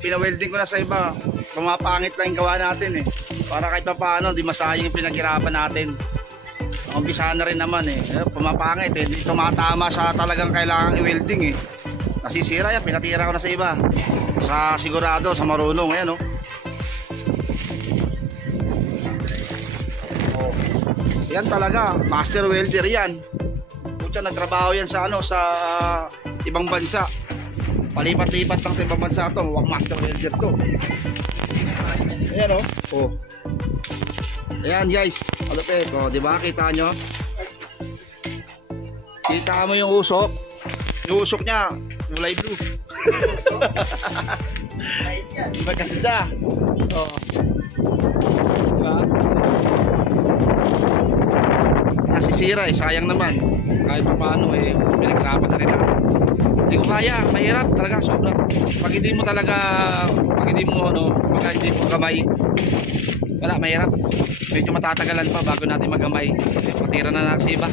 Pina-welding ko na sa iba. Pumapangit lang yung gawa natin eh. Para kahit pa paano, di masayang yung pinaghirapan natin. Umpisa na rin naman eh. Pumapangit eh. Hindi tumatama sa talagang kailangang i-welding eh. Nasisira yan, pinatira ko na sa iba. Sa sigurado, sa marunong. Ayan oh. Oh. Yan talaga, master welder yan. Kutsa, nagtrabaho yan sa ano, sa ibang bansa. Palipat-lipat lang sa ibang bansa to. Huwag master welder to. Ayan oh. Oh. Ayan guys, malupit. O, diba? Kita nyo? Kita mo yung usok. Yung usok niya, kulay blue. Maganda. O. Diba? Nasisira eh, sayang naman. Kahit pa paano eh, pinaghirapan na rin natin. Hindi ko kaya, mahirap talaga, sobra. Pag hindi mo talaga, pag hindi mo ano, pag hindi mo kamay, wala, mahirap. Medyo matatagalan pa bago natin magamay. Patira na lang sa iba.